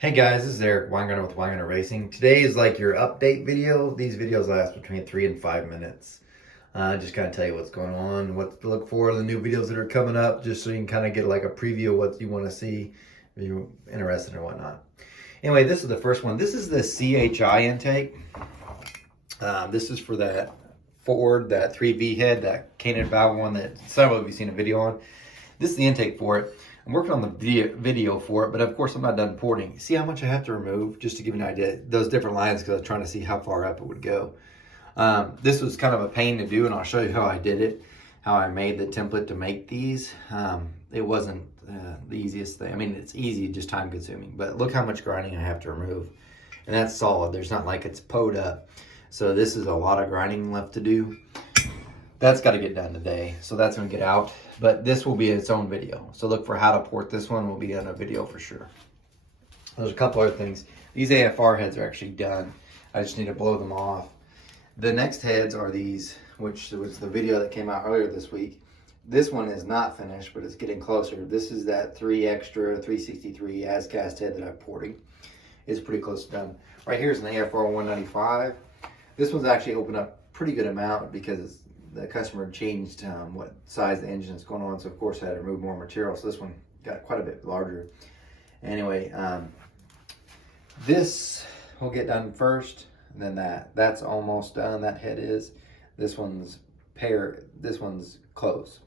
Hey guys, this is Eric Weingarten with Weingarten Racing. Today is like your update video. These videos last between 3 and 5 minutes. Just kind of tell you what's going on, what to look for, the new videos that are coming up, just so you can kind of get like a preview of what you want to see, if you're interested or whatnot. Anyway, this is the first one. This is the CHI intake. This is for that Ford, that 3V head, that canted valve one that several of you seen a video on. This is the intake for it. I'm working on the video for it, but of course I'm not done porting. See how much I have to remove, just to give you an idea. Those different lines, because I was trying to see how far up it would go. This was kind of a pain to do, and I'll show you how I did it, how I made the template to make these. It wasn't the easiest thing. I mean, it's easy, just time consuming, but look how much grinding I have to remove. And that's solid. There's not like it's powed up. So this is a lot of grinding left to do. That's got to get done today, so that's going to get out. But this will be its own video. So look for how to port this one. Will be in a video for sure. There's a couple other things. These AFR heads are actually done. I just need to blow them off. The next heads are these, which was the video that came out earlier this week. This one is not finished, but it's getting closer. This is that 3 extra 363 as-cast head that I'm porting. It's pretty close to done. Right here is an AFR 195. This one's actually opened up a pretty good amount because the customer changed what size the engine is going on, so of course I had to remove more material, so this one got quite a bit larger. Anyway, this will get done first, and then that's almost done. That head is. This one's closed.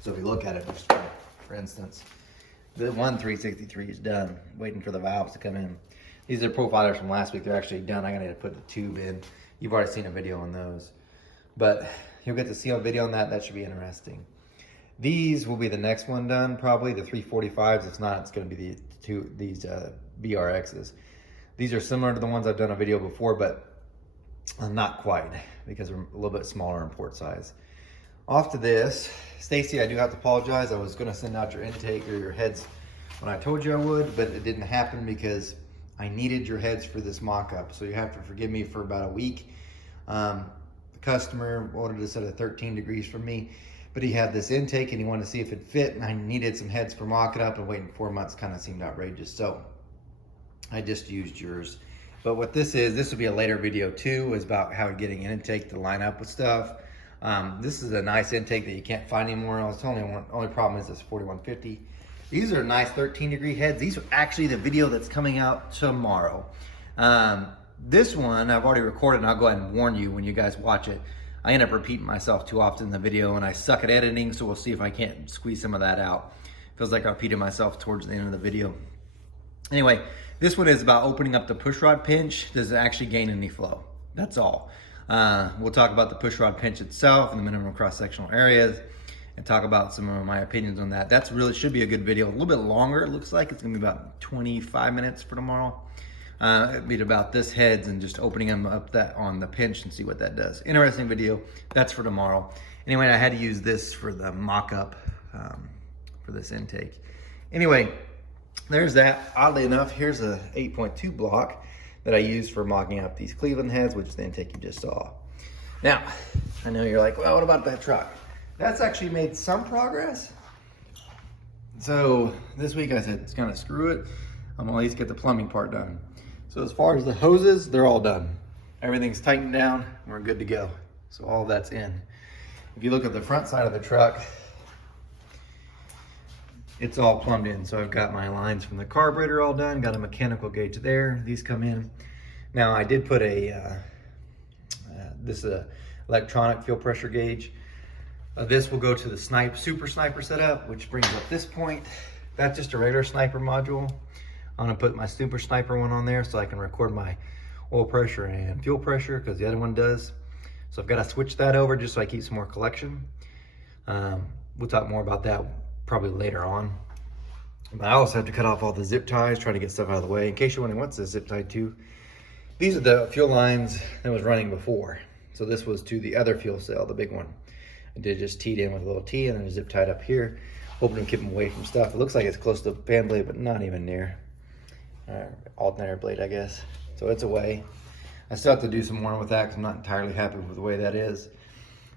So if you look at it, just for instance, the 363 is done, waiting for the valves to come in. These are profilers from last week. They're actually done. I gotta put the tube in. You've already seen a video on those, but you'll get to see a video on that. That should be interesting. These will be the next one done, probably the 345s. If not, it's going to be these BRXs. These are similar to the ones I've done a video before, but not quite, because they're a little bit smaller in port size. Off to this, Stacy, I do have to apologize. I was going to send out your intake or your heads when I told you I would, but it didn't happen because I needed your heads for this mock-up. So you have to forgive me for about a week. Customer ordered this at 13 degrees from me, but he had this intake and he wanted to see if it fit, and I needed some heads for mock it up, and waiting 4 months kind of seemed outrageous, so I just used yours. But what this will be a later video too, is about how getting an intake to line up with stuff. This is a nice intake that you can't find anymore. The only problem is this 4150. These are nice 13 degree heads. These are actually the video that's coming out tomorrow. This one I've already recorded, and I'll go ahead and warn you when you guys watch it. I end up repeating myself too often in the video, and I suck at editing, so we'll see if I can't squeeze some of that out. Feels like I repeated myself towards the end of the video. Anyway, this one is about opening up the pushrod pinch. Does it actually gain any flow? That's all. We'll talk about the pushrod pinch itself and the minimum cross-sectional areas, and talk about some of my opinions on that. That's really should be a good video. A little bit longer, it looks like. It's gonna be about 25 minutes for tomorrow. It'd be about this heads and just opening them up that on the pinch and see what that does. Interesting video. That's for tomorrow. Anyway, I had to use this for the mock-up for this intake. Anyway, there's that. Oddly enough, here's a 8.2 block that I used for mocking up these Cleveland heads, which is the intake you just saw. Now, I know you're like, well, what about that truck? That's actually made some progress. So this week I said, it's kind of screw it. I'm gonna at least get the plumbing part done. So as far as the hoses, they're all done. Everything's tightened down, we're good to go. So all that's in. If you look at the front side of the truck, it's all plumbed in. So I've got my lines from the carburetor all done, got a mechanical gauge there. These come in. Now I did put this is a electronic fuel pressure gauge. This will go to the Super Sniper setup, which brings up this point. That's just a regular Sniper module. I'm gonna put my Super Sniper one on there so I can record my oil pressure and fuel pressure, because the other one does. So I've got to switch that over just so I keep some more collection. We'll talk more about that probably later on. But I also have to cut off all the zip ties, trying to get stuff out of the way. In case you're wondering what's this zip tie to, these are the fuel lines that was running before. So this was to the other fuel cell, the big one. I did just teed in with a little T and then zip tied up here, hoping to keep them away from stuff. It looks like it's close to the fan blade, but not even near. Alternator blade, I guess. So it's away. I still have to do some more with that because I'm not entirely happy with the way that is.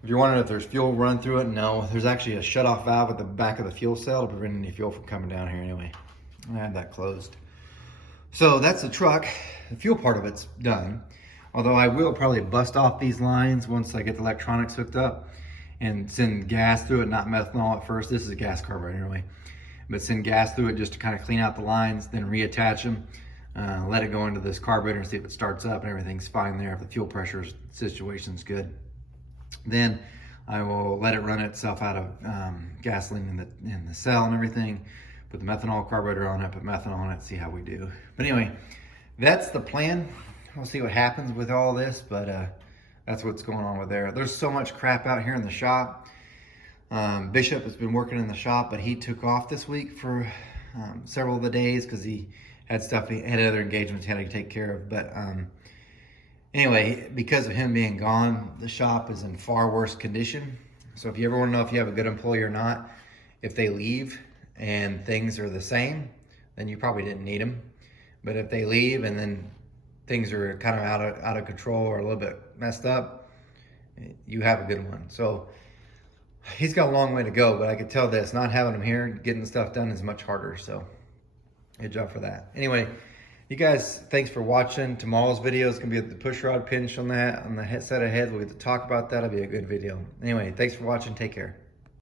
If you're wondering if there's fuel run through it, no. There's actually a shut-off valve at the back of the fuel cell to prevent any fuel from coming down here anyway. I had that closed. So that's the truck. The fuel part of it's done. Although I will probably bust off these lines once I get the electronics hooked up and send gas through it, not methanol at first. This is a gas carburetor anyway. But send gas through it just to kind of clean out the lines, then reattach them. Let it go into this carburetor and see if it starts up and everything's fine there. If the fuel pressure situation's good. Then I will let it run itself out of gasoline in the cell and everything. Put the methanol carburetor on it, put methanol on it, see how we do. But anyway, that's the plan. We'll see what happens with all this, but that's what's going on with there. There's so much crap out here in the shop. Bishop has been working in the shop, but he took off this week for several of the days because he had other engagements he had to take care of. But anyway, because of him being gone, the shop is in far worse condition. So if you ever want to know if you have a good employee or not, if they leave and things are the same, then you probably didn't need them. But if they leave and then things are kind of out of control or a little bit messed up, you have a good one. So he's got a long way to go, but I could tell this, not having him here, getting stuff done is much harder. So good job for that. Anyway, you guys, thanks for watching. Tomorrow's video is gonna be the push rod pinch on the set of heads. We'll get to talk about that. It'll be a good video. Anyway, thanks for watching. Take care.